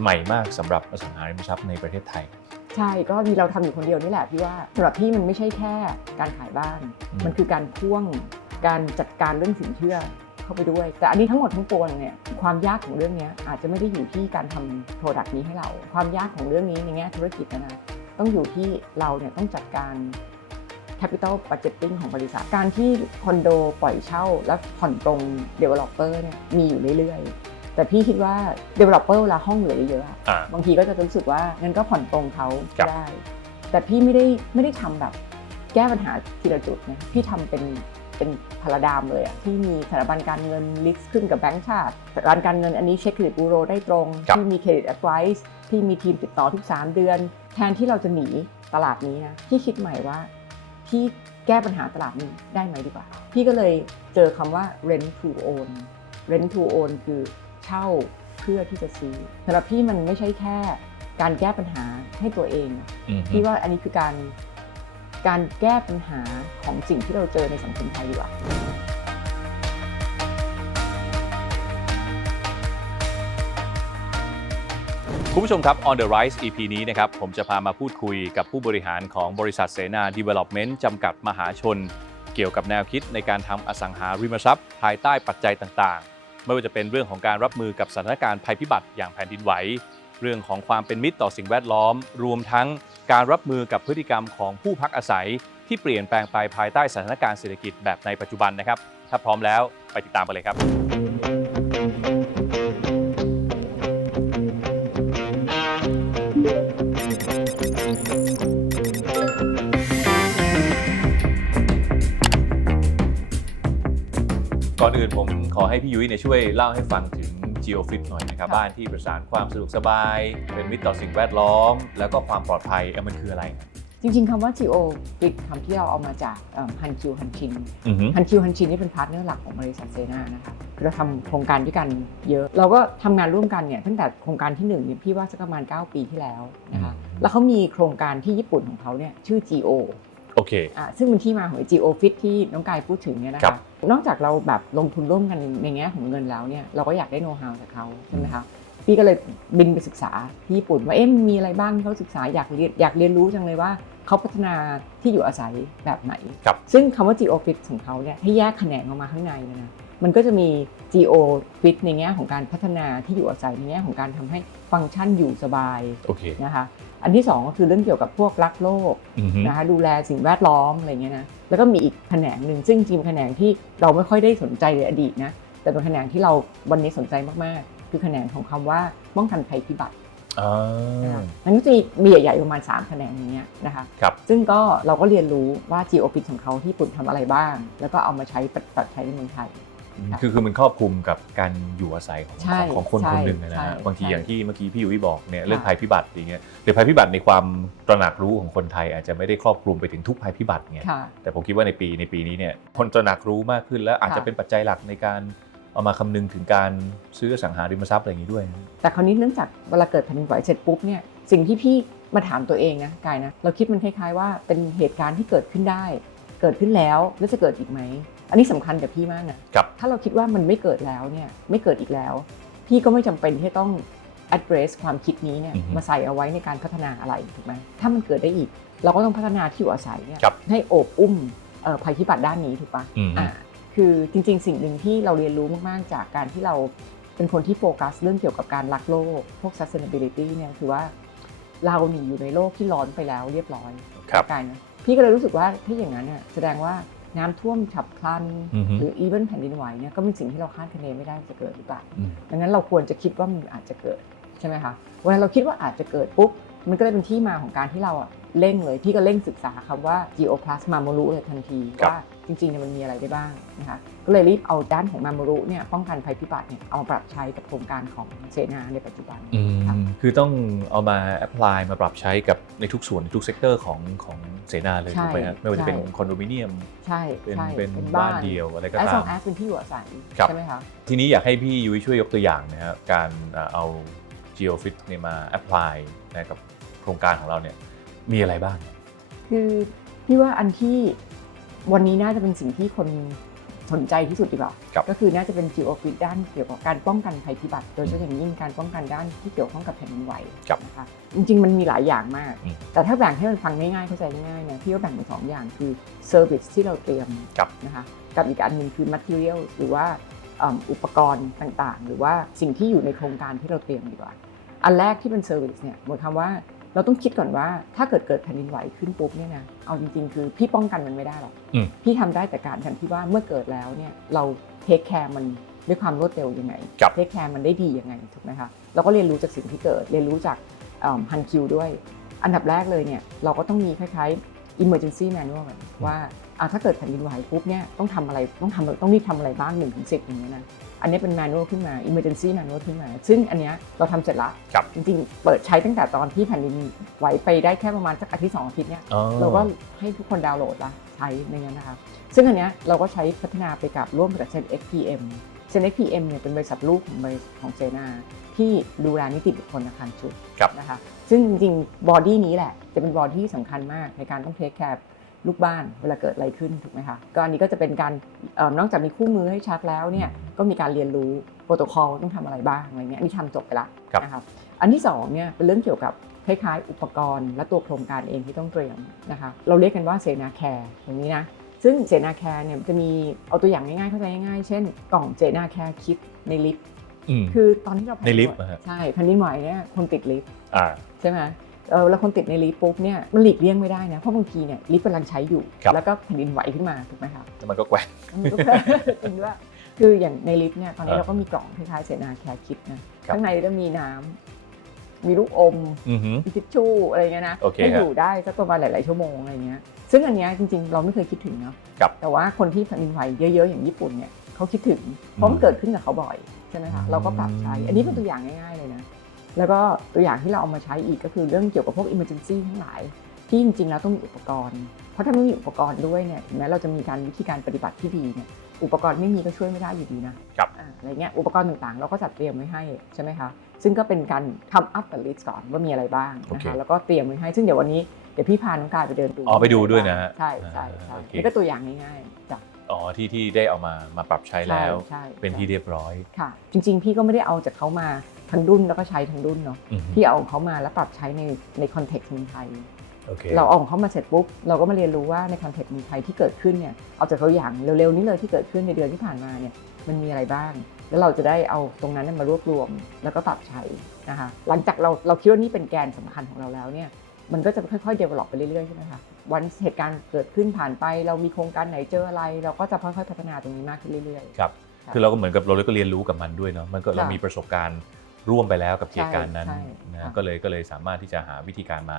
ใหม่มากสำหรับอสังหาริมทรัพย์ในประเทศไทย ใช่ก็มีเราทำอยู่คนเดียวนี่แหละพี่ว่าสำหรับพี่มันไม่ใช่แค่การขายบ้านอืมมันคือการพ่วงการจัดการเรื่องสินเชื่อเข้าไปด้วย แต่อันนี้ทั้งหมดทั้งปวงเนี่ยความยากของเรื่องเนี้ยอาจจะไม่ได้อยู่ที่การทำโปรดักต์นี้ให้เรา ความยากของเรื่องนี้ในแง่ธุรกิจนะนะต้องอยู่ที่เราเนี่ยต้องจัดการ capital budgeting ของบริษัท การที่คอนโดปล่อยเช่าและผ่อนตรง developer เนี่ยมีอยู่เรื่อยๆ แต่พี่คิดว่า developer เวลาห้องเหลือเยอะๆอะอ่าบางทีก็จะรู้สึกว่างั้นก็ผ่อนตรงเขาครับ ได้ แต่พี่ไม่ได้ไม่ได้ทำแบบแก้ปัญหาทีละจุดนะพี่ทำเป็นเป็นพาราดามเลยอะที่มีสถาบันการเงินลิสต์ขึ้นกับแบงก์ชาติสถาบันการเงินอันนี้เช็คเครดิตบูโรได้ตรง ครับ ที่มีเครดิตแอดไวส์ที่มีทีมติดต่อทุก 3 เดือน แทนที่เราจะหนีตลาดนี้นะพี่คิดใหม่ว่าพี่แก้ปัญหาตลาดนี้ได้ไหมดีกว่า พี่ก็เลยเจอคำว่า rent to own rent to own คือเช่าเพื่อที่จะซื้อสำหรับพี่มันไม่ใช่แค่การแก้ปัญหาให้ตัวเองอะอืมพี่ว่าอันนี้คือการการแก้ปัญหาของสิ่งที่เราเจอในสังคมไทยดีกว่าคุณผู้ชมครับ On the Rise EP นี้นะครับผมจะพามาพูดคุยกับผู้บริหารของบริษัทเสนา Development จำกัดมหาชน เกี่ยวกับแนวคิดในการทำอสังหาริมทรัพย์ ภายใต้ปัจจัยต่างๆ ไม่ว่าจะเป็นเรื่องของการรับมือกับสถานการณ์ภัยพิบัติอย่างแผ่นดินไหว เรื่องของความเป็นมิตรต่อสิ่งแวดล้อม รวมทั้งการรับมือกับพฤติกรรมของผู้พักอาศัย ที่เปลี่ยนแปลงไปภายใต้สถานการณ์เศรษฐกิจแบบในปัจจุบันนะครับ ถ้าพร้อมแล้วไปติดตามกันเลยครับ ขอให้พี่ยุ้ยเนี่ยช่วยเล่าให้ฟังถึง GeoFit หน่อยนะครับครับ บ้านที่ประสานความสะดวกสบาย เป็นมิตรต่อสิ่งแวดล้อม แล้วก็ความปลอดภัยเอ้ยมันคืออะไรครับจริงๆคำว่า Geo ปิดคำที่เราเอามาจากฮันคิวฮันชินอือฮึ ฮันคิวฮันชินนี่เป็นพาร์ทเนอร์หลักของบริษัทเซนานะคะเราทำโครงการด้วยกันเยอะ เราก็ทำงานร่วมกันเนี่ยตั้งแต่โครงการที่หนึ่งเนี่ยพี่ว่าสักประมาณ 9 ปีที่แล้วนะคะแล้วเขามีโครงการที่ญี่ปุ่นของเขาเนี่ยชื่อ Geo โอเค อะซึ่งเป็นที่มาของ Geo Fit ที่น้องกายพูดถึงเนี่ยนะครัคะบ นอกจากเราแบบลงทุนร่วมกันในแง่ของเงินแล้วเนี่ยเราก็อยากได้โน้ตฮาวจากเขาใช่ไหมคะพี่ก็เลยบินไปศึกษาที่ญี่ปุ่นว่าเอ๊ะมันมีอะไรบ้างที่เขาศึกษาอยากเรียนอยากเรียนรู้จังเลยว่าเขาพัฒนาที่อยู่อาศัยแบบไหนครับซึ่งคำว่า Geo Fit ของเขาเนี่ยให้แยกแขนงออกมาข้างในเลยนะ มันก็จะมี Geo Fit ในแง่ของการพัฒนาที่อยู่อาศัยในแง่ของการทำให้ฟังก์ชันอยู่สบายโอเคนะคะ อันที่สองก็คือเรื่องเกี่ยวกับพวกรักโลกอือฮึนะคะดูแลสิ่งแวดล้อมอะไรเงี้ยนะแล้วก็มีอีกแขนงหนึ่งซึ่งจริงๆแขนงที่เราไม่ค่อยได้สนใจในอดีตนะแต่เป็นแขนงที่เราวันนี้สนใจมากๆ คือแขนงของคำว่าป้องกันภัยพิบัติอ่านะคะมันก็จะมีใหญ่ๆประมาณ3แขนงอย่างเงี้ยนะคะครับซึ่งก็เราก็เรียนรู้ว่า Geo Fit ของเขาที่ญี่ปุ่นทำอะไรบ้าง แล้วก็เอามาใช้ปฏิบัติใช้ในเมืองไทย ครับคือคือมันครอบคลุมกับการอยู่อาศัยของใช่ของของคนใช่คนหนึ่งนะใช่ฮะบางทีใช่ อย่างที่เมื่อกี้พี่ยุ้ยบอกเนี่ยเรื่องค่ะภัยพิบัติอย่างเงี้ยหรือภัยพิบัติในความตระหนักรู้ของคนไทย อาจจะไม่ได้ครอบคลุมไปถึงทุกภัยพิบัติเนี่ยค่ะ แต่ผมคิดว่าในปีในปีนี้เนี่ยคนตระหนักรู้มากขึ้นแล้วอาจจะค่ะ เป็นปัจจัยหลักในการเอามาคำนึงถึงการซื้ออสังหาริมทรัพย์อะไรอย่างนี้ด้วยนะ แต่คราวนี้เนื่องจากเวลาเกิดแผ่นดินไหวเสร็จปุ๊บเนี่ยสิ่งที่พี่มาถามตัวเองนะกายนะเราคิดมันคล้ายๆว่าเป็นเหตุการณ์ที่เกิดขึ้นได้ เกิดขึ้นแล้วแล้วจะเกิดอีกไหม อันนี้สำคัญกับพี่มากนะครับถ้าเราคิดว่ามันไม่เกิดแล้วเนี่ยไม่เกิดอีกแล้ว พี่ก็ไม่จำเป็นที่จะต้อง address ความคิดนี้เนี่ยอือฮึมาใส่เอาไว้ในการพัฒนาอะไรถูกไหมถ้ามันเกิดได้อีก เราก็ต้องพัฒนาที่อยู่อาศัยเนี่ยครับให้โอบอุ้มเอ่อภัยพิบัติด้านนี้ถูกปะอืมอ่าคือจริงๆ สิ่งหนึ่งที่เราเรียนรู้มากๆ จากการที่เราเป็นคนที่โฟกัสเรื่องเกี่ยวกับการรักโลก พวก sustainability เนี่ยคือว่าเราหนีอยู่ในโลกที่ร้อนไปแล้วเรียบร้อยครับกายนะพี่ก็เลยรู้สึกว่าถ้าอย่างนั้นเนี่ยแสดงว่า น้ำท่วมฉับพลันอือฮึหรือ even แผ่นดินไหวเนี่ยก็เป็นสิ่งที่เราคาดคะเนไม่ได้ว่าจะเกิดหรือเปล่าอืมดังนั้นเราควรจะคิดว่ามันอาจจะเกิดใช่ไหมคะเวลาเราคิดว่าอาจจะเกิดปุ๊บมันก็เลยเป็นที่มาของการที่เราอะ เร่งเลย พี่ก็เร่งศึกษาคำว่า geoplus mamoru เลยทันทีครับว่าจริงๆเนี่ยมันมีอะไรได้บ้างนะคะก็เลยรีบเอาด้านของ mamoru เนี่ยป้องกันภัยพิบัติเนี่ยเอามาปรับใช้กับโครงการของเสนาในปัจจุบันอืมค่ะคือต้องเอามาแอพพลายมาปรับใช้กับในทุกส่วนในทุกเซกเตอร์ของของเสนาเลยใช่ถูกไหมฮะไม่ว่าจะเป็นใช่คอนโดมิเนียมใช่เป็นใช่เป็นบ้านเดียวอะไรก็แอสตาซอมงแอสเป็นที่อยู่อาศัยครับใช่ไหมคะทีนี้อยากให้พี่ยุ้ยช่วยยกตัวอย่างนะครับการเอ่อเอา GeoFit เนี่ยมาแอพพลายนะกับโครงการของเราเนี่ย มีอะไรบ้าง คือพี่ว่าอันที่วันนี้น่าจะเป็นสิ่งที่คนสนใจที่สุดดีกว่าครับ ก็คือน่าจะเป็น geopolitics ด้านเกี่ยวกับการป้องกันภัยพิบัติ โดยเฉพาะอย่างยิ่งการป้องกันด้านที่เกี่ยวข้องกับแผ่นดินไหวครับนะคะจริงๆ มันมีหลายอย่างมาก อืมแต่ถ้าแบ่งให้มันฟังง่ายๆเข้าใจง่ายๆเนี่ยพี่ว่าแบ่งเป็นสองอย่างคือ service ที่เราเตรียมครับ นะคะกับอีกอันหนึ่งคือ material หรือว่าเอิ่มอุปกรณ์ต่างๆ หรือว่าสิ่งที่อยู่ในโครงการที่เราเตรียมดีกว่า อันแรกที่เป็น service เนี่ยหมายความว่า เราต้องคิดก่อนว่าถ้าเกิดเกิดแผ่นดินไหวขึ้นปุ๊บเนี่ยนะเอาจริง ๆ คือพี่ป้องกันมันไม่ได้หรอกอืม พี่ทำได้แต่การทำที่ว่าเมื่อเกิดแล้วเนี่ยเราเทคแคร์มันด้วยความรวดเร็วยังไงครับ เทคแคร์มันได้ดียังไงถูกไหมคะเราก็เรียนรู้จากสิ่งที่เกิด เรียนรู้จากฮันคิวด้วย อันดับแรกเลยเนี่ยเราก็ต้องมีคล้ายๆ emergency manual ก่อนว่าอะถ้าเกิดแผ่นดินไหวปุ๊บเนี่ยต้องทำอะไรต้องทำต้องรีบทำอะไรบ้าง1นถึงสิอย่างเงี้ยนะ อันนี้เป็น manual ขึ้นมา emergency manual ขึ้นมา ซึ่งอันเนี้ยเราทำเสร็จละครับจริงๆ เปิดใช้ตั้งแต่ตอนที่แผ่นดินไหวไปได้แค่ประมาณสักอาทิตย์สองอาทิตย์เนี่ยอ๋อเราก็ให้ทุกคนดาวน์โหลดละใช้ในนั้นนะคะซึ่งอันเนี้ยเราก็ใช้พัฒนาไปกับร่วมกับเซน XPM เซน XPM เนี่ยเป็นบริษัทลูกของบริษัทของเซนาที่ดูแลนิติบุคคลอาคารชุดครับนะคะซึ่งจริงๆบอดี้นี้แหละจะเป็นบอดี้ที่สำคัญมากในการต้องเทคแคร์ ลูกบ้านเวลาเกิดอะไรขึ้นถูกไหมคะก็อันนี้ก็จะเป็นการเออนอกจากมีคู่มือให้ชัดแล้วเนี่ยก็มีการเรียนรู้โปรโตคอลต้องทำอะไรบ้างอะไรเงี้ยอันนี่ทำจบไปละครับนะครับอันที่สองเนี่ยเป็นเรื่องเกี่ยวกับคล้ายๆ อุปกรณ์ และตัวโครงการเองที่ต้องเตรียมนะคะเราเรียกกันว่าเสนาแคร์อย่างนี้นะซึ่งเสนาแคร์เนี่ยมันจะมีเอาตัวอย่างง่ายๆเข้าใจง่ายๆ เช่นกล่องเสนาแคร์คิดในลิฟต์อืมคือตอนที่เราในลิฟต์เหรอฮะใช่แผ่นดินไหวเนี่ยคนติดลิฟต์อ่าใช่ไหม เออแล้วคนติดในลิฟต์ปุ๊บเนี่ยมันหลีกเลี่ยงไม่ได้นะเพราะบางทีเนี่ยลิฟต์กำลังใช้อยู่ครับแล้วก็แผ่นดินไหวขึ้นมาถูกไหมคะแล้วมันก็แกว่งมันก็จริงด้วยคืออย่างในลิฟต์เนี่ยตอนนี้เออเราก็มีกล่องคล้ายๆเสนาแคร์คิดนะครับข้างในจะมีน้ำมีลูกอมอือหือมีทิชชู่อะไรเงี้ยนะโอเคให้ครับอยู่ได้สักประมาณหลายๆชั่วโมงอะไรเงี้ยซึ่งอันเนี้ยจริงๆ เราไม่เคยคิดถึงเนาะครับแต่ว่าคนที่แผ่นดินไหวเยอะๆอย่างญี่ปุ่นเนี่ยเขาคิดถึงเพราะมันเกิดขึ้นกับเขาบ่อยใช่ไหมคะเราก็ปรับใช้ อันนี้เป็นตัวอย่างง่ายๆเลยนะ แล้วก็ตัวอย่างที่เราเอามาใช้อีกก็คือเรื่องเกี่ยวกับพวก emergency ทั้งหลายที่จริงๆแล้วต้องมีอุปกรณ์ เพราะถ้าไม่มีอุปกรณ์ด้วยเนี่ยถึงแม้เราจะมีการวิธีการปฏิบัติที่ดีเนี่ยอุปกรณ์ไม่มีก็ช่วยไม่ได้อยู่ดีนะครับอ่าอะไรเงี้ยอุปกรณ์ต่างๆ เราก็จัดเตรียมไว้ให้ใช่ไหมคะซึ่งก็เป็นการทำ up the list ก่อนว่ามีอะไรบ้างนะโอเคคะแล้วก็เตรียมไว้ให้ซึ่งเดี๋ยววันนี้เดี๋ยวพี่พาน้องกายไปเดินดูอ๋อไปดูด้วยนะฮะใช่ใช่ใช่อ่าโอเคนี่ก็ตัวอย่างง่ายๆจ้ะอ๋อที่ที่ได้เอามามาปรับใช้แล้วใช่ใช่เป็นที่เรียบร้อยค่ะ จริง ๆ พี่ก็ไม่ได้เอาจากเขามา ทั้งรุ่นแล้วก็ใช้ทั้งรุ่นเนาะอือหือพี่เอาของเขามาแล้วปรับใช้ในในคอนเท็กซ์เมืองไทยโอเคเราเอาของเขามาเสร็จปุ๊บเราก็มาเรียนรู้ว่าในคอนเท็กซ์เมืองไทยที่เกิดขึ้นเนี่ยเอาจากตัวอย่างเร็วๆนี้เลยที่เกิดขึ้นในเดือนที่ผ่านมาเนี่ยมันมีอะไรบ้าง แล้วเราจะได้เอาตรงนั้นเนยมารวบรวมแล้วก็ปรับใช้นะคะหลังจากเราเราคิดว่านี่เป็นแกนสำคัญของเราแล้วเนี่ยมันก็จะค่อยๆ develop ไปเรื่อยๆใช่ไหมคะวันเหตุการณ์เกิดขึ้นผ่านไป เรามีโครงการไหนเจออะไร เราก็จะค่อยๆพัฒนาตรงนี้มากขึ้นเรื่อยครับค่ะคือเราก็เหมือนกับเราเลยก็เรียนรู้กับมันด้วยเนาะมันก็ค่ะเรามีประสบการณ์ ร่วมไปแล้วกับเหตุการณ์นั้นใช่นะค่ะก็เลยก็เลยสามารถที่จะหาวิธีการมา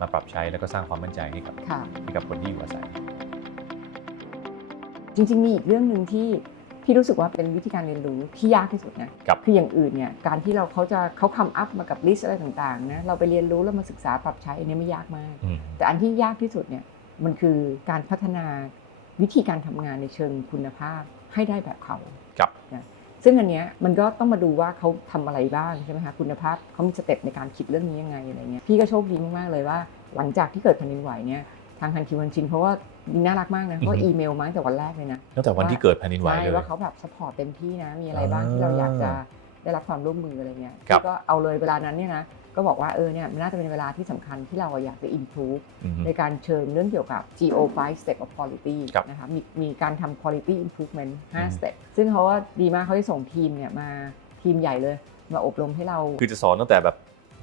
มาปรับใช้แล้วก็สร้างความมั่นใจให้กับๆค่ะให้กับคนที่อยู่อาศัย จริงๆมีอีกเรื่องหนึ่งที่พี่รู้สึกว่าเป็นวิธีการเรียนรู้ที่ยากที่สุดนะครับคืออย่างอื่นเนี่ยการที่เราเขาจะเขาคำอัพมากับลิสต์อะไรต่างๆนะเราไปเรียนรู้แล้วมาศึกษาปรับใช้อันนี้ไม่ยากมากอืมแต่อันที่ยากที่สุดเนี่ยมันคือการพัฒนาวิธีการทำงานในเชิงคุณภาพให้ได้แบบเขาครับนะ ซึ่งอันเนี้ยมันก็ต้องมาดูว่าเขาทำอะไรบ้างใช่ไหมคะคุณภาพเขามีสเต็ปในการคิดเรื่องนี้ยังไงอะไรเงี้ยพี่ก็โชคดีมากๆเลยว่า หลังจากที่เกิดแผ่นดินไหวเนี่ยทางฮันคิวันชินเขาว่าน่ารักมากนะเขาก็อือฮึอีเมลมาตั้งแต่วันแรกเลยนะตั้งแต่วันที่เกิดแผ่นดินไหวใช่เลยว่าเขาแบบสปอร์ตเต็มที่นะมีอะไรบ้างที่เราอยากจะได้รับความร่วมมืออะไรเงี้ยครับพี่ก็เอาเลยเวลานั้นเนี่ยนะ ก็บอกว่าเออเนี่ยมันน่าจะเป็นเวลาที่สำคัญที่เราอยากจะ improve อืม ในการเชิญเรื่องเกี่ยวกับ GO5 step of quality ครับนะคะมีมีการทำ quality improvement อืม 5 step ซึ่งเขาว่าดีมากเขาจะส่งทีมเนี่ยมาทีมใหญ่เลย มาอบรมให้เราคือจะสอนตั้งแต่แบบ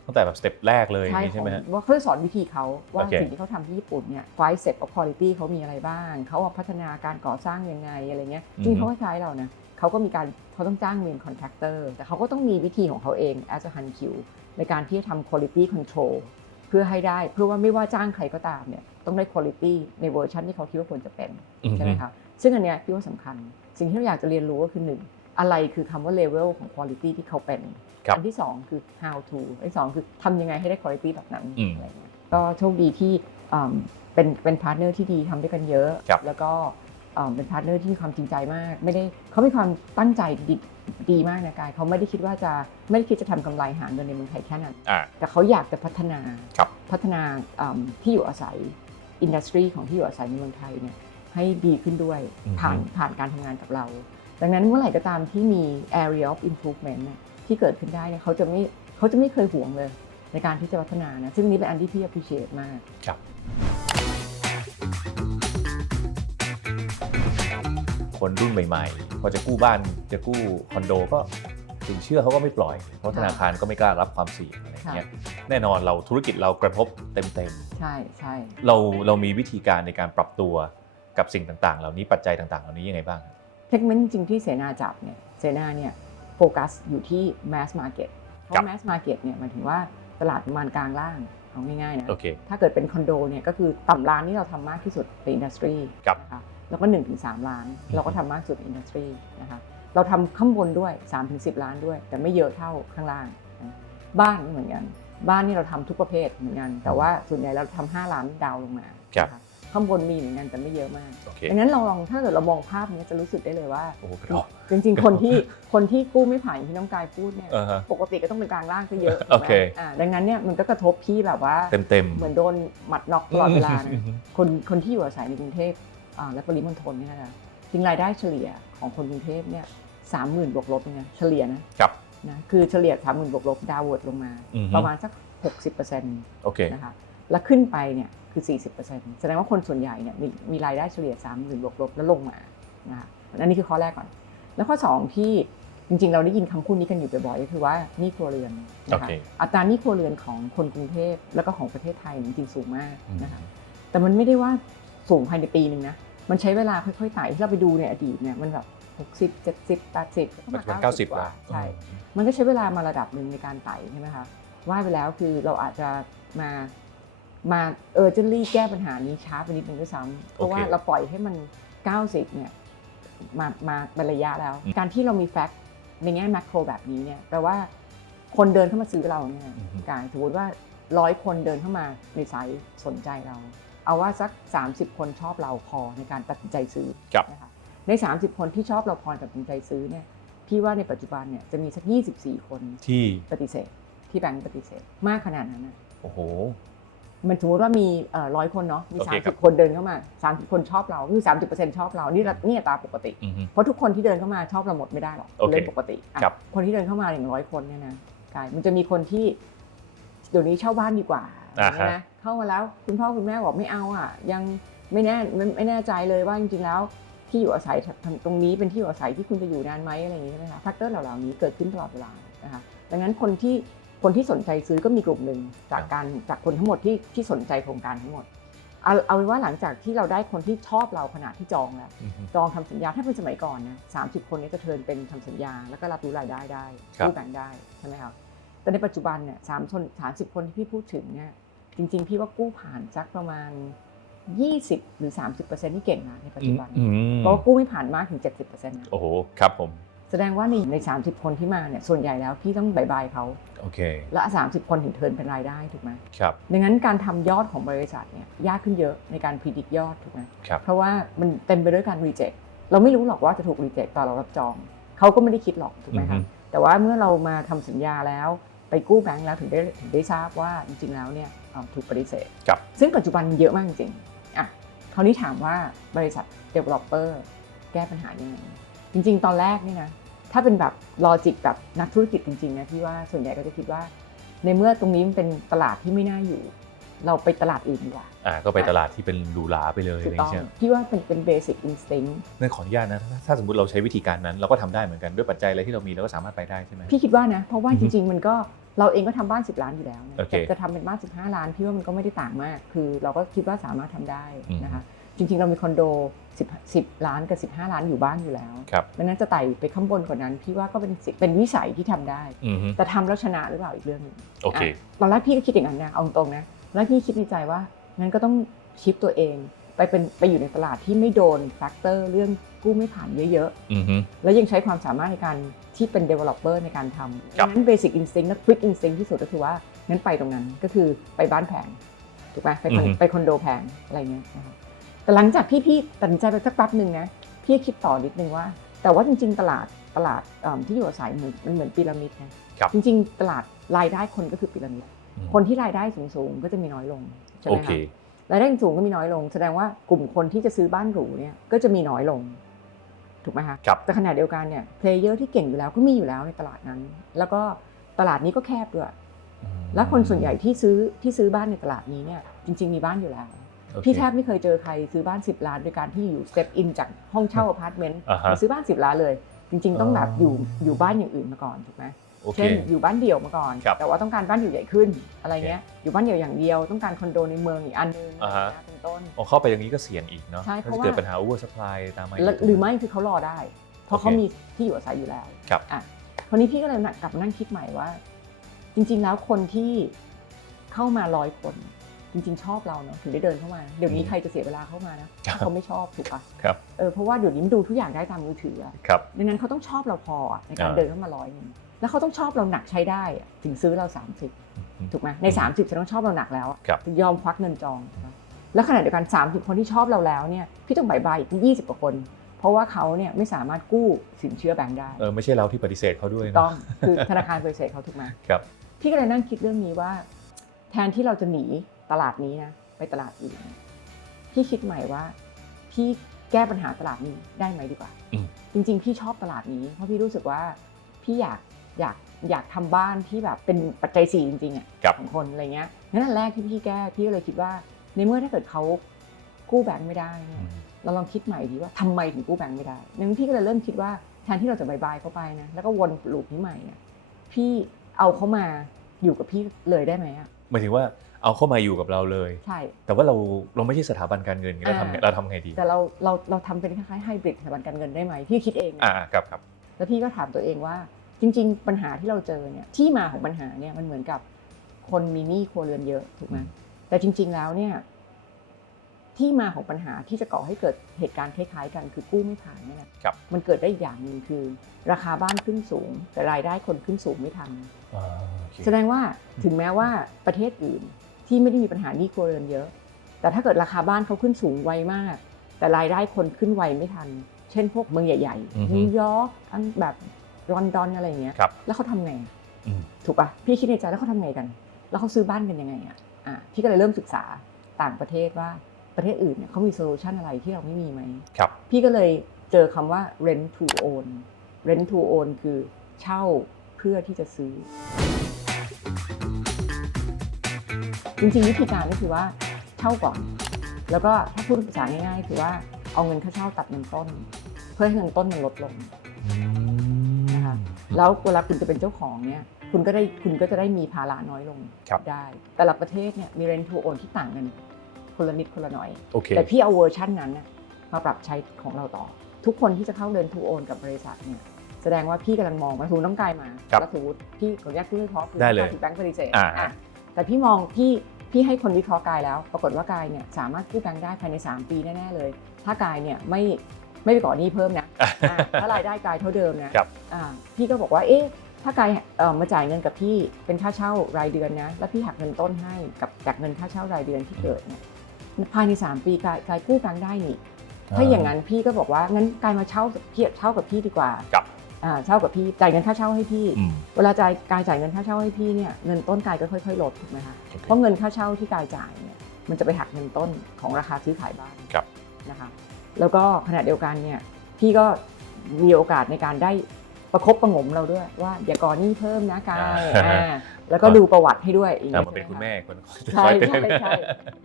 ตั้งแต่แบบสเต็ปแรกเลยอย่างนี้ขใช่องไหมฮะ ว่าเขาจะสอนวิธีเขาว่าโอเค สิ่งที่เขาทำที่ญี่ปุ่นเนี่ย five step of quality เขามีอะไรบ้าง เขาเอาพัฒนาการก่อสร้างยังไงอะไรเงี้ยจริงๆเขาก็ใช้เรานะ เขาก็มีการเขาต้องจ้างเมนคอนแทคเตอร์แต่เขาก็ต้องมีวิธีของเขาเอง as a hand q ในการที่จะทำ quality control เพื่อให้ได้เพื่อว่าไม่ว่าจ้างใครก็ตามเนี่ยต้องได้ quality ในเวอร์ชันที่เขาคิดว่าควรจะเป็นอืมใช่ไหมคะซึ่งอันเนี้ยพี่ว่าสำคัญ สิ่งที่เราอยากจะเรียนรู้ก็คือหนึ่งอะไรคือคำว่า level ของ quality ที่เขาเป็นครับอันที่สองคือ how to อันที่สองคือทำยังไงให้ได้ quality แบบนั้นอืมอะไรเงี้ยก็โชคดีที่อืมเป็นเป็นพาร์ทเนอร์ที่ดีทำด้วยกันเยอะครับแล้วก็อืม เป็นพาร์ทเนอร์ที่มีความจริงใจมาก ไม่ได้เขามีความตั้งใจดีดีมากนะกายเขาไม่ได้คิดว่าจะไม่ได้คิดจะทำกำไรหาเงินในเมืองไทยแค่นั้นอ่าแต่เขาอยากจะพัฒนาครับพัฒนาอืมที่อยู่อาศัยอินดัสทรีของที่อยู่อาศัยในเมืองไทยเนี่ยใหให้ดีขึ้นด้วยอือฮึผ่านผ่านการทำงานกับเรา ดังนั้นเมื่อไหร่ก็ตามที่มี area of improvement เนี่ยที่เกิดขึ้นได้เนี่ยเขาจะไม่เขาจะไม่เคยห่วงเลยในการที่จะพัฒนานะซึ่งนี่เป็นอันที่พี่ appreciate มาก ครับคนรุ่นใหม่ๆพอจะกู้บ้านจะกู้คอนโดก็สินเชื่อเขาก็ไม่ปล่อย เพราะธนาคารก็ไม่กล้ารับความเสี่ยงอะไรเงี้ยแน่นอนเราธุรกิจเรากระทบเต็มใช่ใช่ๆเราเรามีวิธีการในการปรับตัวกับสิ่งต่างๆ เหล่านี้ปัจจัยต่างๆ เหล่านี้ยังไงบ้างครับเทคเมนต์จริงๆที่เสนาจับเนี่ยเสนาเนี่ยโฟกัสอยู่ที่ mass market เพราะ mass market เนี่ยหมายถึงว่าตลาดประมาณกลางล่างเอาง่ายๆนะโอเคถ้าเกิดเป็นคอนโดเนี่ยก็คือต่ำล้านที่เราทำมากที่สุดในอินดัสทรีครับนะคะ แล้วก็1นถึงสล้าน เราก็ทำมากสุดในอินดัสทรีนะคะเราทำข้างบนด้วย3ถึง10 ล้านด้วย แต่ไม่เยอะเท่าข้างล่างนะบ้านก็เหมือนกัน บ้านนี่เราทำทุกประเภทเหมือนกัน แต่ว่าส่วนใหญ่เราทำ5ล้านดาวน์ลงมาครับนะคะข้างบนมีเหมือนกันแต่ไม่เยอะมากโอเคดังนั้นเราลองถ้าเกิดเรามองภาพนี้จะรู้สึกได้เลยว่าโอ้โหกระทบจริงๆ คนที่คนที่กู้ไม่ผ่านอย่างที่น้องกายพูดเนี่ยอ่าฮะปกติก็ต้องเป็นกลางล่างซะเยอะโอเคถูกไหมอ่าดังนั้นเนี่ยมันก็กระทบพี่แบบว่าเต็มๆเหมือนโดนหมัดน็อกตลอดเวลานะอืมคนคนที่อยู่อาศัยในกรุงเทพอ่า และปริมณฑลเนี่ยนะคะจริงรายได้เฉลี่ยของคนกรุงเทพเนี่ยสามหมื่นบวกลบเนี่ยเฉลี่ยนะครับนะคือเฉลี่ยสามหมื่นบวกลบดาวเวิร์ดลงมาอือฮึประมาณสัก60%โอเคนะคะแล้วขึ้นไปเนี่ยคือ40%แสดงว่าคนส่วนใหญ่เนี่ยมีมีรายได้เฉลี่ย30,000บวกลบแล้วลงมานะคะอันนี้คือข้อแรกก่อน แล้วข้อ2ที่จริงๆ เราได้ยินคำพูดนี้กันอยู่บ่อยๆก็คือว่าหนี่ครัวเรือนนะคะโอเคอัตราหนี้ครัวเรือนของคนกรุงเทพแล้วก็ของประเทศไทยจริงๆสูงมากอืมนะคะแต่มันไม่ได้ว่าสูงภายในปีหนึ่งนะ มันใช้เวลาค่อยๆไต่ที่เราไปดูในอดีตเนี่ยมันแบบ60 70 80ก็ปัมาจจุบัน90 90กว่าแล้วใช่มันก็ใช้เวลามาระดับหนึ่งในการไต่ใช่ไหมคะว่าไปแล้วคือเราอาจจะมามาเออร์เจนลี่แก้ปัญหานี้ช้าไปนิดนึงด้วยซ้ำเพราะว่าโอเคเราปล่อยให้มัน 90เนี่ยมามาเป็นระยะแล้วอืมการที่เรามีแฟกต์ในแง่แมกโรแบบนี้เนี่ยแปลว่าคนเดินเข้ามาซื้อเราเนี่ยอือฮึการสมมติว่าร้อยคนเดินเข้ามาในไซต์สนใจเรา เอาว่าสัก 30 คนชอบเราพอในการตัดสินใจซื้อครับนะคะใน 30 คนที่ชอบเราพอตัดสินใจซื้อเนี่ยพี่ว่าในปัจจุบันเนี่ยจะมีสัก 24 คนที่ปฏิเสธที่แบงก์ปฏิเสธมากขนาดนั้นนะโอ้โหมันสมมติว่ามีร้อยคนเนาะมีโอเคครับ30 คนเดินเข้ามา 30 คนชอบเราคือ 30%ชอบเรานี่ระนี่อัตราปกติอือฮึเพราะทุกคนที่เดินเข้ามาชอบเราหมดไม่ได้หรอกโอเคเรื่องปกติอะครับคนที่เดินเข้ามาอย่างร้อยคนเนี่ยนะกายมันจะมีคนที่เดี๋ยวนี้เช่าบ้านดีกว่าอ่าฮะนะ เข้ามาแล้วคุณพ่อคุณแม่บอกไม่เอาอะ ยังไม่แน่ไม่ไม่แน่ใจเลยว่าจริงๆแล้ว ที่อยู่อาศัยตรงนี้เป็นที่อยู่อาศัยที่คุณจะอยู่นานไหมอะไรอย่างนี้ใช่ไหมคะแฟกเตอร์เหล่านี้เกิดขึ้นตลอดเวลานะคะดังนั้นคนที่คนที่สนใจซื้อก็มีกลุ่มหนึ่งจากการจากคนทั้งหมดที่ที่สนใจโครงการทั้งหมดเอาเอาเป็นว่าหลังจากที่เราได้คนที่ชอบเราขนาดที่จองแล้วอือฮึจองทำสัญญาถ้าเป็นสมัยก่อนนะสามสิบคนนี้จะเทิร์นเป็นทำสัญญา แล้วก็รับรู้รายได้ได้ครับกู้แบ่งได้ใช่ไหมครับแต่ในปัจจุบันเนี่ยสามคนสามสิบคนที่พี่พูดถึงเนี่ย จริง ๆ พี่ว่ากู้ผ่านสักประมาณ 20 หรือ 30%ที่เก่งนะในปัจจุบันอืมเพราะว่ากู้ไม่ผ่านมากถึง 70%นะโอ้โห ครับผม แสดงว่าในใน 30 คนที่มาเนี่ย ส่วนใหญ่แล้วพี่ต้องบายบายเขา โอเค และ30 คนถึงเทิร์นเป็นรายได้ถูกไหมครับ ดังนั้นการทำยอดของบริษัทเนี่ยยากขึ้นเยอะในการพิจิตยอดถูกไหมครับเพราะว่ามันเต็มไปด้วยการรีเจ็ค เราไม่รู้หรอกว่าจะถูกรีเจ็คตอนเรารับจอง เขาก็ไม่ได้คิดหรอกถูกไหมคะอือฮึแต่ว่าเมื่อเรามาทำสัญญาแล้วไปกู้แบงก์แล้วถึงได้ถึงได้ทราบว่าจริงๆแล้วเนี่ยเอ่อ ถูกปฏิเสธครับซึ่งปัจจุบันมันเยอะมากจริงๆอะคราวนี้ถามว่าบริษัท developer แก้ปัญหายังไง จริง ๆ ตอนแรกนี่นะ ถ้าเป็นแบบลอจิกแบบนักธุรกิจจริงๆนะพี่ว่าส่วนใหญ่ก็จะคิดว่า ในเมื่อตรงนี้มันเป็นตลาดที่ไม่น่าอยู่ เราไปตลาดอื่นดีกว่าอ่าก็ไปตลาดที่เป็นหรูหราไปเลยถูอะกไรต้องเงี้ยพี่ว่าเป็นเป็นเบสิ c อินสติ้งนั่นขออนุญาตนะ ถ้าสมมติเราใช้วิธีการนั้น เราก็ทำได้เหมือนกันด้วยปัจจัยอะไรที่เรามีเราก็สามารถไปได้ใช่ไหมพี่คิดว่านะ เพราะว่าอือจฮึริง ๆ มันก็ เราเองก็ทำบ้าน 10 ล้านอยู่แล้วนะโอเคจะจะทำเป็นบ้าน 15 ล้านพี่ว่ามันก็ไม่ได้ต่างมาก คือเราก็คิดว่าสามารถทำได้อืมนะคะจริงๆ เรามีคอนโด 10 10 ล้านกับ 15 ล้านอยู่บ้านอยู่แล้วครับดังนั้นจะไต่ไปข้างบนกว่านั้น พี่ว่าก็เป็นสิเป็นวิสัยที่ทำได้อือฮึแต่ทำแล้วชนะหรือเปล่าอีกเรื่องหนึงโอเคะตอนแรกพี่ก็คิดอย่างนั้นนะเอาตรงๆนะแล้วพี่คิดในใจว่างั้นก็ต้องชิปตัวเอง ไปเป็นไปอยู่ในตลาดที่ไม่โดนแฟกเตอร์เรื่องกู้ไม่ผ่านเยอะๆอือฮึแล้วยังใช้ความสามารถในการที่เป็น developer ในการทำครับงั้น basic instinct และ quick instinct ที่สุดก็คือว่างั้นไปตรงนั้นก็คือไปบ้านแพงถูกไหมไปคอนอือฮึไปคอนโดแพงอะไรเงี้ยนะคะแต่หลังจากที่พี่ตัดสินใจไปสักแป๊บหนึ่งนะพี่คิดต่อนิดนึงว่า แต่ว่าจริง ๆ ตลาดตลาดเอิ่มที่อยู่อาศัยเหมือนมันเหมือนพีระมิดนะครับจริง ๆ ตลาดรายได้คนก็คือพีระมิดอืมคนที่รายได้สูงๆก็จะมีน้อยลงใช่ไหโอมเคคะ รายได้สูงก็มีน้อยลง แสดงว่ากลุ่มคนที่จะซื้อบ้านหรูเนี่ยก็จะมีน้อยลงถูกไหมคะครับ แต่ขณะเดียวกันเนี่ยเพลเยอร์ที่เก่งอยู่แล้วก็มีอยู่แล้วในตลาดนั้น แล้วก็ตลาดนี้ก็แคบด้วยแล้วคนส่วนใหญ่ที่ซื้อที่ซื้อบ้านในตลาดนี้เนี่ยจริง ๆ มีบ้านอยู่แล้วโอเคพี่แทบไม่เคยเจอใครซื้อบ้าน 10 ล้านโดยการที่อยู่สเต็ปอินจากห้องเช่าอพาร์ตเมนต์อ่าฮะมาซื้อบ้าน 10 ล้านเลย จริง ๆ ต้องแบบอ๋อออยู่อยู่บ้านอย่างอื่นมาก่อนถูกไหมโอ เคเช่นอยู่บ้านเดี่ยวมาก่อนครับแต่ว่าต้องการบ้านอยู่ใหญ่ขึ้นอะไรเงี้ยอยู่บ้านเดี่ยวอย่างเดียวต้องการคอนโดในเมืองอีกอันนึงอ่าฮะเป็นต้นพอเข้าไปอย่างนี้ก็เสี่ยงอีกเนาะใช่เพก็ราะจะว่าเกิดปัญหา over supply ตามมาแล้วหรือไม่คือเขารอได้ เพราะเขาโอเคมีที่อยู่อาศัยอยู่แล้วครับอะคราวนี้พี่ก็เลยกลับมานั่งคิดใหม่ว่า จริง ๆ แล้วคนที่เข้ามาร้อยคนจริงๆ ชอบเราเนาะถึงได้เดินเข้ามาเดี๋ยวนี้ใครจะเสียเวลาเข้ามานะถ้าเขาไม่ชอบถูกปะครับเออเพราะว่าเดี๋ยวนี้มันดูทุกอย่างได้ตามมือถืออะครับดังนั้นเขาต้องชอบเราพออะในการอ่าเดินเข้ามาร้อยหนึง แล้วเขาต้องชอบเราหนักใช้ได้อะถึงซื้อเรา 30 ถูกไหมใน 30จะต้องชอบเราหนักแล้วอะครับถึงยอมควักเงินจองนะแล้วขณะเดียวกัน 30 คนที่ชอบเราแล้วเนี่ยพี่ต้องบายบายอีก20กว่าคน เพราะว่าเขาเนี่ยไม่สามารถกู้สินเชื่อแบงก์ได้เออไม่ใช่เราที่ปฏิเสธเขาด้วยถูกนะต้องคือธนาคารปฏิเสธเขาถูกไหมครับพี่ก็เลยนั่งคิดเรื่องนี้ว่า แทนที่เราจะหนีตลาดนี้นะไปตลาดอื่นพี่คิดใหม่ว่าพี่แก้ปัญหาตลาดนี้ได้ไหมดีกว่าอืมจริง ๆ พี่ชอบตลาดนี้ เพราะพี่รู้สึกว่าพี่อยาก อยากอยากทำบ้านที่แบบเป็นปัจจัยสี่จริงๆอะครับ ของคนอะไรเงี้ยงั้นอันแรกที่พี่แก้พี่ก็เลยคิดว่า ในเมื่อถ้าเกิดเขากู้แบงก์ไม่ได้เนี่ยเราลองคิดใหม่ดีว่าทำไมถึงกู้แบงก์ไม่ได้ดังนั้นพี่ก็เลยเริ่มคิดว่าแทนที่เราจะบายบายเขาไปนะแล้วก็วนลูปนี้ใหม่เนี่ยพี่เอาเขามาอยู่กับพี่เลยได้ไหมอะหมายถึงว่าเอาเข้ามาอยู่กับเราเลย ใช่ แต่ว่าเราเราไม่ใช่สถาบันการเงินเราทำไงอ่า เราทำไงดีแต่เราเราเราทำเป็นคล้ายๆไฮบริดสถาบันการเงินได้ไหมพี่คิดเองนะ อ่าครับครับ แล้วพี่ก็ถามตัวเองว่า จริง ๆ ปัญหาที่เราเจอเนี่ยที่มาของปัญหาเนี่ยมันเหมือนกับคนมีหนี้ครัวเรือนเยอะถูกไหมอืมแต่จริง ๆ แล้วเนี่ยที่มาของปัญหาที่จะก่อให้เกิดเหตุการณ์คล้ายๆ กันคือกู้ไม่ผ่านนี่แหละครับมันเกิดได้อีกอย่างหนึ่งคือ ราคาบ้านขึ้นสูง แต่รายได้คนขึ้นสูงไม่ทันอ่าโอเคแสดงว่าถึงแม้ว่าประเทศอื่นที่ไม่ได้มีปัญหาหนี้ครัวเรือนเยอะ แต่ถ้าเกิดราคาบ้านเขาขึ้นสูงไวมาก แต่รายได้คนขึ้นไวไม่ทัน เช่นพวกเมืองใหญ่อือๆฮึนิวยอร์กอันแบบ ลอนดอนอะไรอย่างเงี้ยครับ แล้วเขาทำไงอืม ถูกปะพี่คิดในใจแล้วเขาทำไงกัน แล้วเขาซื้อบ้านกันยังไงอะอะพี่ก็เลยเริ่มศึกษาต่างประเทศว่าประเทศอื่นเนี่ยเขามีโซลูชันอะไรที่เราไม่มีไหม ครับ พี่ก็เลยเจอคำว่า rent to own rent to own คือเช่าเพื่อที่จะซื้อ จริงๆวิธีการก็คือว่าเช่าก่อน แล้วก็ถ้าพูดภาษาง่ายๆ คือว่าเอาเงินค่าเช่าตัดเงินต้น เพื่อให้เงินต้นมันลดลงนะคะ แล้วเวลาคุณจะเป็นเจ้าของเนี่ยคุณก็ได้คุณก็จะได้มีภาระน้อยลงครับได้ แต่ละประเทศเนี่ยมี rent to own ที่ต่างกันคนละนิดคนละหน่อยโอเคแต่พี่เอาเวอร์ชันนั้นน่ะมาปรับใช้ของเราต่อ ทุกคนที่จะเข้าเรียนทูโอนกับบริษัทเนี่ยแสดงว่าพี่กำลังมองมาถูน้องกายมาครับแล้วสมมติพี่ขออนุญาตพูดให้เพราะคือได้เลยถือแบงก์ปฏิเสธอ่าอะแต่พี่มองพี่พี่ให้คนวิเคราะห์กายแล้ว ปรากฏว่ากายเนี่ยสามารถกู้แบงก์ได้ภายใน 3 ปีแน่ๆเลย ถ้ากายเนี่ยไม่ ไม่ไปก่อหนี้เพิ่มนะอะถ้ารายได้กายเท่าเดิมนะครับอ่าพี่ก็บอกว่าเอ๊ะถ้ากายเอ่อมาจ่ายเงินกับพี่เป็นค่าเช่ารายเดือนนะแล้วพี่หักเงินต้นให้กับจากเงินค่าเช่ารายเดือนที่เกิดเนี่ยภายใน 3 ปีกายกายกู้แบงก์ได้นี่ถ้าอย่างนั้นพี่ก็บอกว่างั้นกายมาเช่าพี่เช่ากับพี่ดีกว่าครับอ่าเช่ากับพี่จ่ายเงินค่าเช่าให้พี่อืมเวลาจ่ายกายจ่ายเงินค่าเช่าให้พี่เนี่ยเงินต้นกายก็ค่อยๆลดถูกไหมคะโอเคเพราะเงินค่าเช่าที่กายจ่ายเนี่ยมันจะไปหักเงินต้นของราคาซื้อขายบ้านครับนะคะ แล้วก็ขณะเดียวกันเนี่ยพี่ก็มีโอกาสในการได้ประคบประหงมเราด้วยว่าอย่าก่อหนี้เพิ่มนะกายอ่าแล้วก็ดูประวัติให้ด้วยอย่างอ่างี้มาเป็นคุณใช่ไหแม่คะคนใช่คอยเตือนใช่ใช่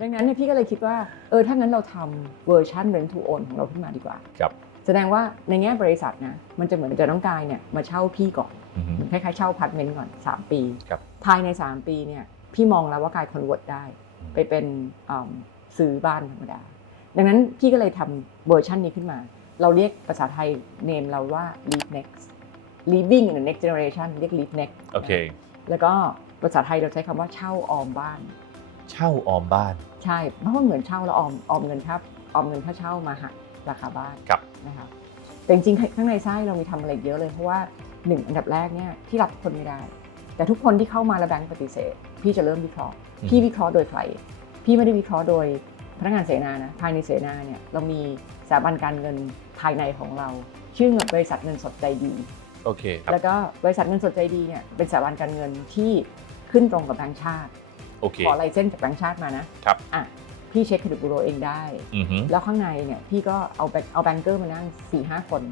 ดังนั้นเนี่ยพี่ก็เลยคิดว่าเออถ้างั้นเราทำเวอร์ชัน rent to own ของเราขึ้นมาดีกว่าครับแสดงว่าในแง่บริษัทนะมันจะเหมือนจะน้องกายเนี่ยมาเช่าพี่ก่อนอืมเหมือนคล้ายๆเช่าพาร์ทเมนต์ก่อน 3 ปีครับภายใน 3 ปีเนี่ยพี่มองแล้วว่ากายคอนเวิร์ตได้ ไปเป็นอืมซื้อบ้านธรรมดา ดังนั้นพี่ก็เลยทำเวอร์ชันนี้ขึ้นมา เราเรียกภาษาไทยเนมเราว่า lead next living in the next generation เรียก lead next โอเค แล้วก็ภาษาไทยเราใช้คำว่าเช่าออมบ้าน เช่าออมบ้าน ใช่เพราะว่าเหมือนเช่าแล้วออมออมเงินค่าออมเงินค่าเช่ามาหักราคาบ้านครับนะคะแต่จริงๆข้างในไส้เรามีทำอะไรเยอะเลยเพราะว่าหนึ่งอันดับแรกเนี่ยที่รับคนไม่ได้ แต่ทุกคนที่เข้ามาแล้วแบงก์ปฏิเสธ พี่จะเริ่มวิเคราะห์อืมพี่วิเคราะห์โดยใคร พี่ไม่ได้วิเคราะห์โดย พนักงานเสนานะภายในเสนาเนี่ยเรามีสถาบันการเงินภายในของเรา ชื่อบริษัทเงินสดใจดี โอเคครับ แล้วก็บริษัทเงินสดใจดีเนี่ยเป็นสถาบันการเงินที่ขึ้นตรงกับแบงก์ชาติโอเคขอไลเซนส์จากแบงก์ชาติมานะครับอะพี่เช็คเครดิตบูโรเองได้อือฮึแล้วข้างในเนี่ยพี่ก็เอาแบงเอาแบงเกอร์มานั่ง4ี่ห้าคน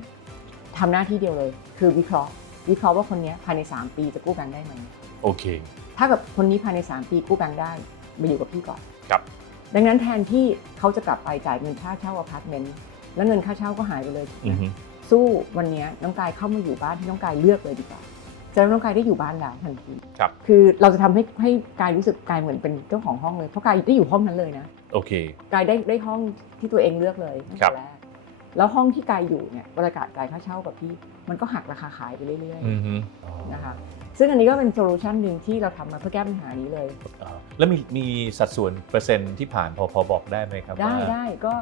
ทำหน้าที่เดียวเลย คือวิเคราะห์ วิเคราะห์ว่าคนเนี้ยภายใน 3 ปีจะกู้แบงค์ได้ไหมโอเค ถ้ากับคนนี้ภายใน 3 ปีกู้แบงค์ได้มาอยู่กับพี่ก่อนครับ ดังนั้นแทนที่เขาจะกลับไปจ่ายเงินค่าเช่าอพาร์ตเมนต์แล้วเงินค่าเช่าก็หายไปเลย อือฮึสู้วันเนี้ยน้องกายเข้ามาอยู่บ้านที่น้องกายเลือกเลยดีกว่าจะได้น้องกายได้อยู่บ้านแล้วทันทีครับ คือเราจะทำให้ให้กายรู้สึกกายเหมือนเป็นเจ้าของห้องเลยเพราะกายได้อยู่ห้องนั้นเลยนะ โอเค กายได้ได้ห้องที่ตัวเองเลือกเลยตั้งครัแต่บ แรกแล้วห้องที่กายอยู่เนี่ยเวลากจ่ายค่าเช่ากับพี่มันก็หักราคาขายไปเรื่อยอือฮึ ๆนะคะ ซึ่งอันนี้ก็เป็นโซลูชันหนึ่งที่เราทำมาเพื่อแก้ปัญหานี้เลยอ่าแล้วมีมีสัดส่วนเปอร์เซ็นต์ที่ผ่านพอพอบอกได้ไหมครับได้ว่า ได้ก็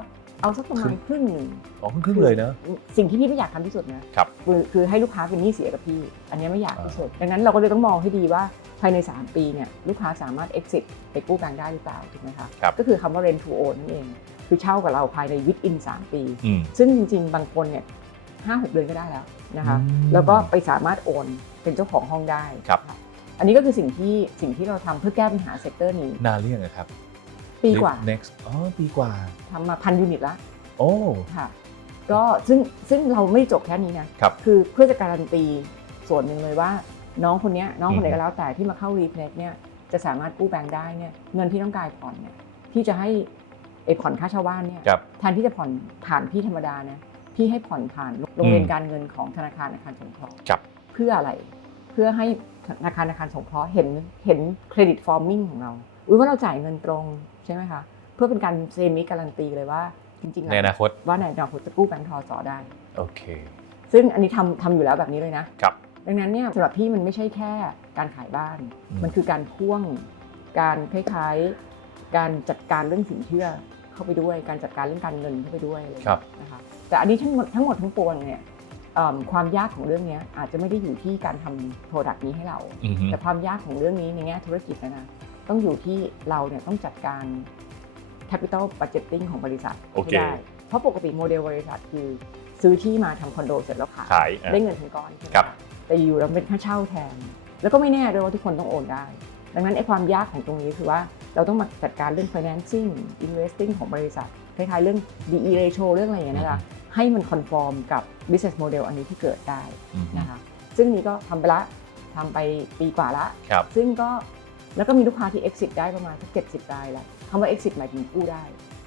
เอาสักประมาณครึ่งหนึ่งอ๋อครึ่งๆเลยนะ สิ่งที่พี่ไม่อยากทำที่สุดนะครับคือคือให้ลูกค้าเป็นหนี้เสียกับพี่ อันนี้ไม่อยากที่สุด ดังนั้นเราก็เลยต้องมองให้ดีว่าภายใน 3 ปีเนี่ยลูกค้าสามารถ exit ไปกู้แบงค์ได้หรือเปล่าถูกไหมคะครับ ก็คือคำว่า rent to own นั่นเอง คือเช่ากับเราภายใน within 3 ปี อืมซึ่งจริงๆ บางคนเนี่ยห้าหกเดือนก็ได้แล้ว นะคะอืม แล้วก็ไปสามารถโอนเป็นเจ้าของห้องได้ครับะอันนี้ก็คือสิ่งที่สิ่งที่เราทำเพื่อแก้ปัญหาเซกเตอร์นี้นานเรียงอะครับ ปีกว่า next อ๋อปีกว่า ทำมาพันยูนิตละโอ้ ค่ะก็ซึ่งซึ่งเราไม่ได้จบแค่นี้นะครับคือเพื่อจะการันตีส่วนหนึ่งเลยว่า น้องคนเนี้ยน้องคนไหนอือฮึก็แล้วแต่ที่มาเข้ารีเพลสเนี่ยจะสามารถกู้แบงค์ได้เนี่ยเงินที่ต้องการผ่อนเนี่ยพี่จะให้ไอ้ผ่อนค่าเช่าบ้านเนี่ยครับ แทนที่จะผ่อนผ่านพี่ธรรมดานะ พี่ให้ผ่อนผ่านโรงเรียนอืมการเงินของธนาคารอาคารสงเคราะห์ครับเพื่ออะไร เพื่อให้ธนาคารอาคารสงเคราะห์เห็นเห็นเครดิตฟอร์มิ่งของเราอุ้ยว่าเราจ่ายเงินตรงใช่ไหมคะเพื่อเป็นการเซมิการันตีเลยว่าจริงๆในอแล้วนาคตว่าในอนาคตจะกู้แบงค์ทอสอได้โอเค ซึ่งอันนี้ทำทำอยู่แล้วแบบนี้เลยนะครับดังนั้นเนี่ยสำหรับพี่มันไม่ใช่แค่การขายบ้านอืมมันคือการพ่วงการคล้ายๆ การจัดการเรื่องสินเชื่อเข้าไปด้วย การจัดการเรื่องการเงินเข้าไปด้วยอะไรอย่างครัเงี้บยนะคะ แต่อันนี้ทั้งหมดทั้งหมดทั้งปวงเนี่ยเอิ่มความยากของเรื่องเนี้ยอาจจะไม่ได้อยู่ที่การทำโปรดักต์นี้ให้เราอือฮึแต่ความยากของเรื่องนี้ในแง่ธุรกิจนะนะต้องอยู่ที่เราเนี่ยต้องจัดการ capital budgeting ของบริษัทโอเคให้ได้ เพราะปกติโมเดลบริษัทคือซื้อที่มาทำคอนโดเสร็จแล้วขายขายอะได้เงินทั้งก้อนใช่ไหมครับแต่อยู่เราเป็นค่าเช่าแทน แล้วก็ไม่แน่ด้วยว่าทุกคนต้องโอนได้ ดังนั้นไอ้ความยากของตรงนี้คือว่าเราต้องมาจัดการเรื่อง financing investing ของบริษัทคล้ายๆเรื่อง DE ratio เรื่องอะไรอย่างเงี้ยนะคะ ให้มัน conform กับ business model อันนี้ที่เกิดได้อือฮึนะคะซึ่งนี้ก็ทำไปละทำไปปีกว่าละครับซึ่งก็แล้วก็มีลูกค้าที่ exit ได้ประมาณสักเจ็ดสิบรายแล้วคำว่า exit หมายถึงกู้ได้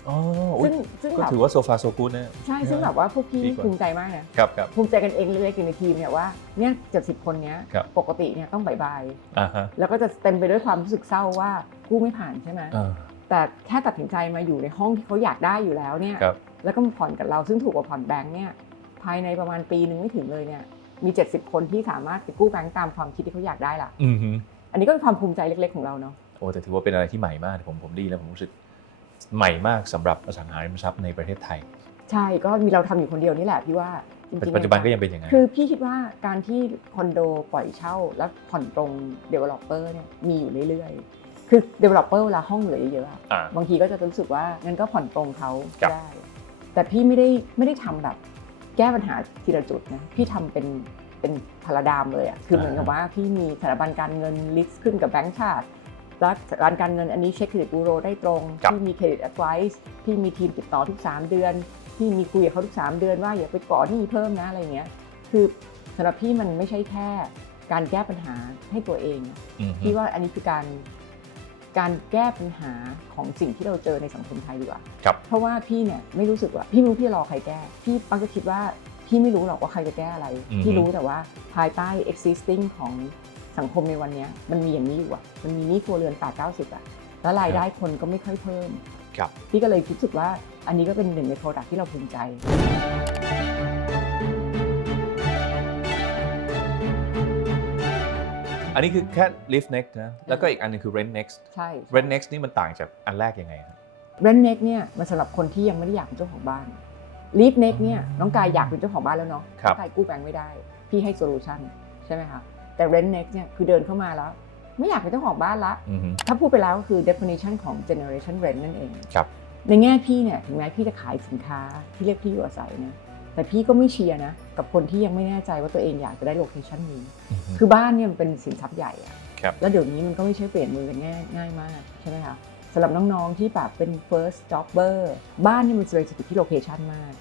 อ๋ออุ๊ยซึ่งซึ่งก็แบบถือว่าโซฟาโซกูดนะใช่ซึ่งแบบว่าพวกพี่ดีกว่าภูมิใจมากนะครับครับภูมิใจกันเองเล็กๆอยู่ในทีมเนี่ยว่าเนี่ยเจ็ดสิบคนเนี้ยครับปกติเนี่ยต้องบายบายอ่าฮะแล้วก็จะเต็มไปด้วยความรู้สึกเศร้าว่ากู้ไม่ผ่านใช่ไหมอ่าแต่แค่ตัดสินใจมาอยู่ในห้องที่เขาอยากได้อยู่แล้วเนี่ยครับ แล้วก็มาผ่อนกับเราซึ่งถูกกว่าผ่อนแบงค์เนี่ยภายในประมาณปีหนึ่งไม่ถึงเลยเนี่ยมี 70 คนที่สามารถไปกู้แบงค์ตามความคิดที่เขาอยากได้ละอือฮึอันนี้ก็เป็นความภูมิใจเล็ก ๆ ของเราเนาะโอ้แต่ถือว่าเป็นอะไรที่ใหม่มากผมผมไดีแล้วผมรู้สึกใหม่มากสำหรับอสังหาริมทรัพย์ในประเทศไทย ใช่ก็มีเราทำอยู่คนเดียวนี่แหละพี่ว่าจริงๆปัจจุบันก็ยังเป็นอย่างนั้นคือพี่คิดว่าการที่คอนโดปล่อยเช่า แล้วผ่อนตรง developer เนี่ยมีอยู่เรื่อยๆ คือ developer เวลาห้องเหลือเยอะๆอะอ่าบางทีก็จะรู้สึกว่างั้นก็ผ่อนตรงเขาครับได้ แต่พี่ไม่ได้ไม่ได้ทำแบบแก้ปัญหาทีละจุดนะพี่ทำเป็นเป็นพาราดามเลยอะคือเหมือนกับว่าพี่มีสถาบันการเงินลิสต์ขึ้นกับแบงก์ชาติแล้วสถาบันการเงินอันนี้เช็คเครดิตบูโรได้ตรงครับพี่มีเครดิตแอดไวส์พี่มีทีมติดต่อทุก 3 เดือนพี่มีคุยกับเขาทุก 3 เดือนว่าอย่าไปก่อหนี้เพิ่มนะอะไรเงี้ยคือสำหรับพี่มันไม่ใช่แค่การแก้ปัญหาให้ตัวเองอะอือฮึพี่ว่าอันนี้คือการ การแก้ปัญหาของสิ่งที่เราเจอในสังคมไทยดีกว่าครับเพราะว่าพี่เนี่ยไม่รู้สึกว่าพี่ไม่รู้พี่รอใครแก้พี่ปักจะคิดว่าพี่ไม่รู้หรอกว่าใครจะแก้อะไรอือฮึพี่รู้แต่ว่าภายใต้ existing ของสังคมในวันเนี้ยมันมีอย่างนี้อยู่อะมันมีหนี้ครัวเรือน8 90อะแล้วรายได้คนก็ไม่ค่อยเพิ่มครับพี่ก็เลยรู้สึกว่าอันนี้ก็เป็นหนึ่งใน product ที่เราภูมิใจ อันนี้คือแค่ lift next นะ แล้วก็อีกอันหนึงคือ rent next ใช่ rent next นี่มันต่างจากอันแรกยังไงครับเรนเน็กเนี่ยมันสำหรับคนที่ยังไม่ได้อยากเป็นเจ้าของบ้านลีฟเน็กเนี่ยน้องกายอยากเป็นเจ้าของบ้านแล้วเนาะครับน้องกายกู้แบงค์ไม่ได้ พี่ให้โซลูชันใช่ไหมคะแต่เรนเน็กเนี่ยคือเดินเข้ามาแล้ว ไม่อยากเป็นเจ้าของบ้านละอือฮึถ้าพูดไปแล้วก็คือ definition ของ generation rent นั่นเองครับในแง่พี่เนี่ยถึงแม้พี่จะขายสินค้าที่เรียกที่อยู่อาศัยนะ แต่พี่ก็ไม่เชียร์นะ กับคนที่ยังไม่แน่ใจว่าตัวเองอยากจะได้โลเคชันนี้อือฮึคือบ้านเนี่ยมันเป็นสินทรัพย์ใหญ่อะครับแล้วเดี๋ยวนี้มันก็ไม่ใช่เปลี่ยนมือกันง่ายง่ายมากใช่ไหมคะสำหรับน้องๆที่แบบเป็น first jobber บ้านนี่มันเซนซิทีฟที่โลเคชันมาก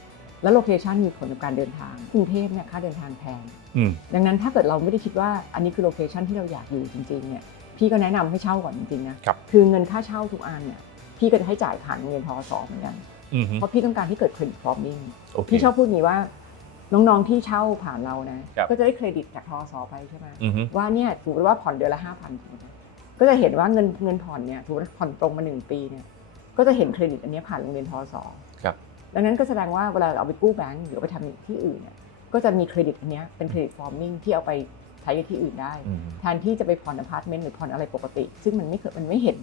แล้วโลเคชันมีผลกับการเดินทางกรุงเทพเนี่ยค่าเดินทางแพงอืมดังนั้นถ้าเกิดเราไม่ได้คิดว่าอันนี้คือโลเคชันที่เราอยากอยู่จริงๆเนี่ยพี่ก็แนะนำให้เช่าก่อนจริงๆนะครับคือเงินค่าเช่าทุกอันเนี่ยพี่ก็จะให้จ่ายผ่านเงินทอสเหมือนกันอืมฮึ เพราะพี่ต้องการให้เกิดเครดิตฟอร์มิงโอเคพี่ชอบพูดงี้ว่าน้องๆที่เช่าผ่านเรานะครับก็จะได้เครดิตจากทอสไปใช่ไหมอืมฮึว่าเนี่ยสมมติว่าผ่อนเดือนละห้าพันก็จะเห็นว่าเงินเงินผ่อนเนี่ยสมมติว่าผ่อนตรงมาหนึ่งปีเนี่ยก็จะเห็นเครดิตอันเนี้ยผ่านโรงเรียนทอสครับดังนั้นก็แสดงว่าเวลาเอาไปกู้แบงก์หรือเอาไปทำที่อื่นเนี่ยก็จะมีเครดิตอันเนี้ยเป็นเครดิตฟอร์มิงที่เอาไปใช้กับที่อื่นได้อืมแทนที่จะไปผ่อนอพาร์ตเมนต์หรือผ่อนอะไรปกติ ซึ่งมันไม่เคยมันไม่เห็น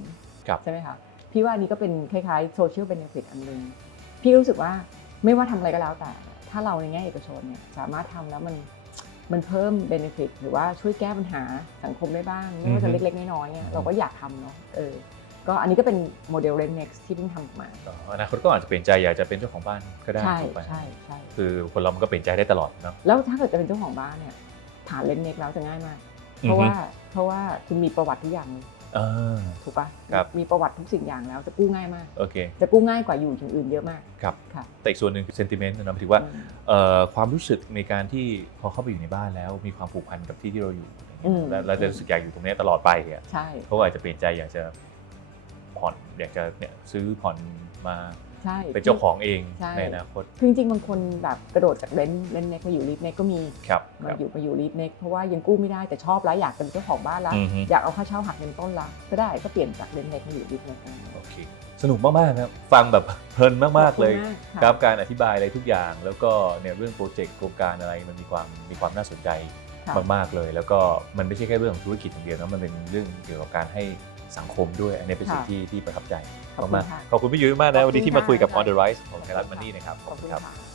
ครับใช่ไหมคะ พี่ว่าอันนี้ก็เป็นคล้ายๆโซเชียลเบนฟิตอันหนึ่งพี่รู้สึกว่าไม่ว่าทำอะไรก็แล้วแต่ ถ้าเราในแง่เอกชนเนี่ยสามารถทำแล้วมันมันเพิ่มเบนฟิตหรือว่าช่วยแก้ปัญหาสังคมได้บ้างไม่ว่าจะเล็กๆน้อยๆเนี่ยเราก็อยากทำเนาะเออก็อันนี้ก็เป็นโมเดล Rent Next ที่เพิ่งทำออกมาก็อนาคตก็อาจจะเปลี่ยนใจอยากจะเป็นเจ้าของบ้านก็ได้ใช่ถูกไหมใช่ใช่คือคนเรามันก็เปลี่ยนใจได้ตลอดเนาะแล้วถ้าเกิดจะเป็นเจ้าของบ้านเนี่ยผ่าน Rent Next แล้วจะง่ายมากอือฮึเพราะว่าเพราะว่าคุณมีประวัติทุกอย่าง เลยอ่าถูกปะครับ มีประวัติทุกสิ่งอย่างแล้วจะกู้ง่ายมาก โอเค จะกู้ง่ายกว่าอยู่อย่างอื่นเยอะมาก ครับ ค่ะ แต่อีกส่วนหนึ่งคือ sentiment นะหมายถึงว่าอืมเอ่อความรู้สึกในการที่พอเข้าไปอยู่ในบ้านแล้วมีความผูกพันกับที่ที่เราอยู่อืม และและจะรู้สึกอยากอยู่ตรงเนี้ยตลอดไปอะใช่ เขาก็อาจจะเปลี่ยนใจอยากจะผ่อนอยากจะเนี่ยซื้อผ่อนมา ใช่ เป็นเจ้าของเองใช่ ในอนาคต คือจริงๆบางคนแบบกระโดดจากเลนเลนเน็กมาอยู่ลีดเน็กก็มีครับคมารับ อยู่มาอยู่ลีดเน็กเพราะว่ายังกู้ไม่ได้แต่ชอบแล้วอยากเป็นเจ้าของบ้านแล้วอือฮึ อยากเอาค่าเช่าหักเงินต้นละก็ได้ก็เปลี่ยนจากเลนเน็กมาอยู่ลีดเน็กโอเค สนุกมากๆครับ ฟังแบบ เพลินมากๆเลยะครับการอธิบายอะไรทุกอย่าง แล้วก็เนี่ยเรื่องโปรเจกต์โครงการอะไรมันมีความมีความน่าสนใจค่ะมากๆเลย แล้วก็มันไม่ใช่แค่เรื่องของธุรกิจอย่างเดียวนะมันเป็นเรื่องเกี่ยวกับการให้ สังคมด้วย อันนี้เป็นสิ่งค่ะที่ที่ประทับใจขอบคุณมากค่ะๆขอบคุณพี่ยุ้ยมากนะวันนี้ที่มาคุยกับขอบ On คุณ the ค่ะ Rise ของไทยรัฐมันนี่นะครับขอบคุณครับค่ะ